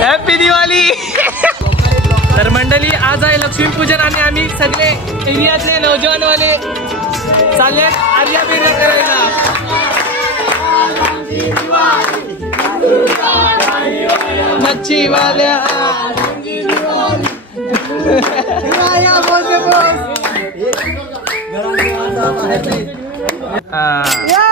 Happy Diwali. तर मंडळी आज आहे लक्ष्मीपूजन आणि आम्ही सगळे एरियातले नौजवानवाले चालले आर्या बिर्या करायला। मच्छीवाल्या ₹100 आर्या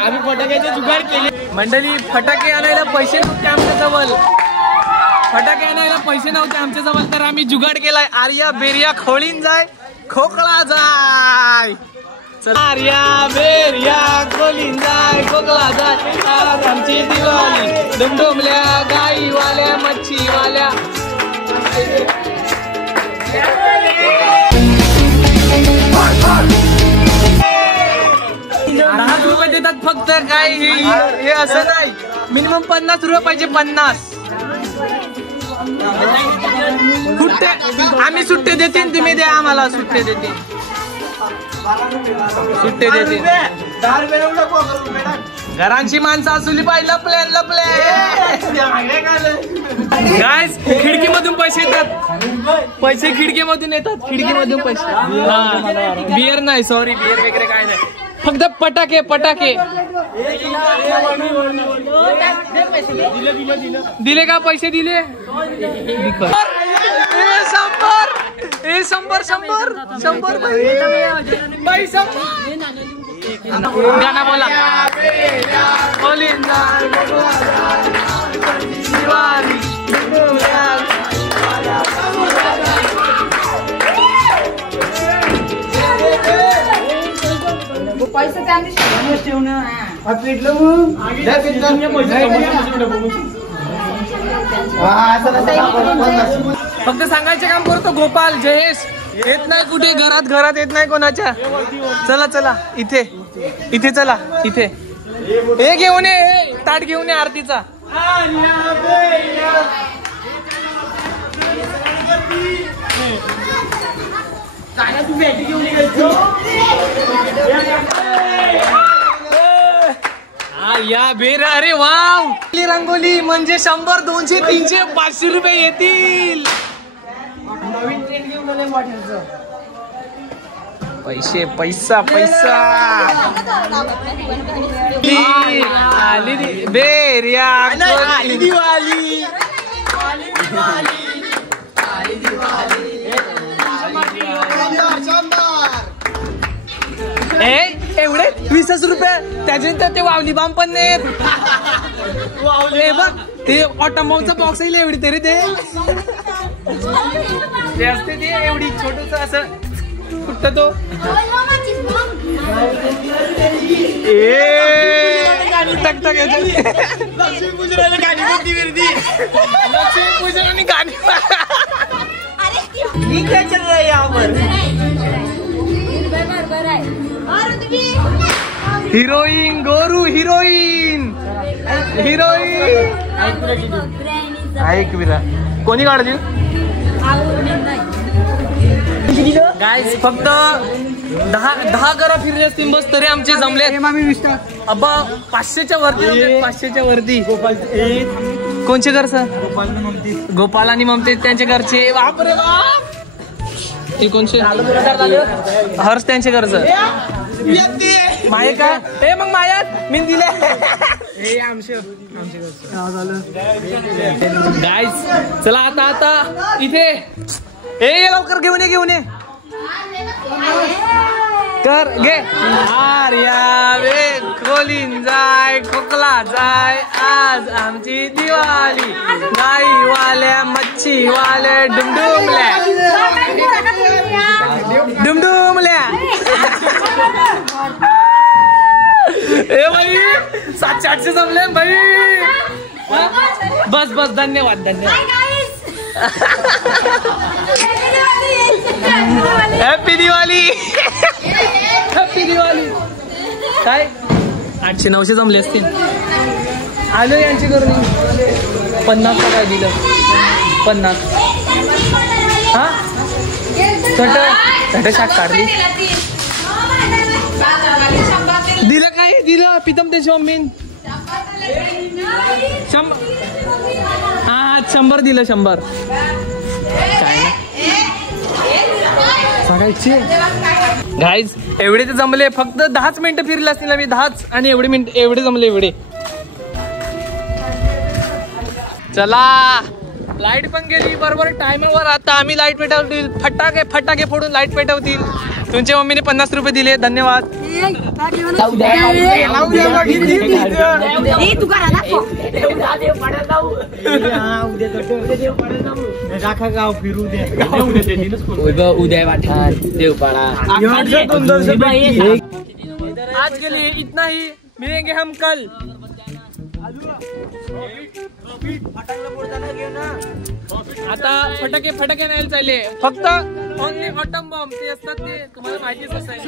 आम्ही फटाक्याचे जुगाड केले। मंडळी फटाके आणायला पैसे नव्हते आमच्या जवळ, तर आम्ही जुगाड केलाय। आर्या बेरिया खोळीन जाय खोकळा जाय। चला आर्या बेरिया खोलीन जाय खोकळा जाय। आज आमची दिवाळी डुमडुमल्या गाईवाल्या मच्छीवाल्या। ₹10 देतात फक्त। काय हे असं नाही, मिनिमम ₹50 पाहिजे। 50 सुट्टे आम्ही सुट्टे देतील, तुम्ही द्या आम्हाला सुट्टे देतील। घरांची माणसं असुली पाहिजे। लपले गाइस, खिडकीमधून पैसे येतात। पैसे खिडकीमधून येतात, खिडकीमधून पैसे। बियर नाही, सॉरी, बियर वगैरे काय नाही, फक्त पटाके। दिले का पैसे? दिले। 100 पैसा। गाना बोला। फक्त सांगायचे काम करतो गोपाल जयेश। येत नाही कुठे, घरात येत नाही कोणाच्या। चला इथे चला, इथे हे घेऊन ये, ताट घेऊन ये आरतीचा। या बेर, अरे वाव, रंगोली म्हणजे 100, 200, 300, 500 रुपये येतील। नवीन ट्रेंड घेऊन पैसा। आली बेरिया आली दिवाळी। एवढे 20 रुपये त्याच्यानंतर ते वावली बाम पण नाहीत। बघ ते ऑटोमॉलचा बॉक्स येईल एवढी तरी ते असते, ते एवढी छोटस असं कुठं तो। लक्ष्मीपूजन गाणी चल रहा है यहाँ पर। हिरोइन गोरू, हिरोइन ऐक विरा कोणी काढली गाइस? फक्त 10 घरा फिरले असतील बस, तरी आमचे जमले। अब्बा 500च्या वरती, 500च्या वरती। कोणचे घर सर? गोपाल आणि ममते त्यांचे घरचे। बापरे बाप, हे कोणचे? हर्ष त्यांचे घर सर। माये का? मग मायात मी दिले। गाइस चला आता इथे लवकर घेऊन ये। कर घे. आर्या वे खोलीन जाय खोकला जाय आज आमची दिवाळी. गाईवाल्या मच्छीवाल्या डुमडुमल्या डुमडुमल्या. ए भाई 700-800 जमले भाई. बस बस धन्यवाद धन्यवाद. हॅपी दिवाळी. हॅपी दिवाळी. काय 800-900 जमले असतील. आलो यांची करून 50 काय दिलं 50. हा छोट शाक काढली. दिलं काय दिलं प्रीतम त्याची मम्मीन. हा 100 दिलं 100. सांगायची गाईज एवढे ते जमले. फक्त 10च मिनिटं फिरले असतील मी. 10च आणि एवढे जमले एवढे. चला लाईट पण गेली बरोबर टायमावर. आता आम्ही लाईट पेटवतील. फटाके फोडून लाईट पेटवतील. तुमच्या मम्मीने 50 रुपये दिले धन्यवाद. उद्या वाठार देवपाडा. आज के लिए इतना ही. मिलेंगे हम कल. आता फटाके नाही चालले. फक्त ओनली ऑटम बॉम्ब ते असतात ते तुम्हाला माहितीच आहे.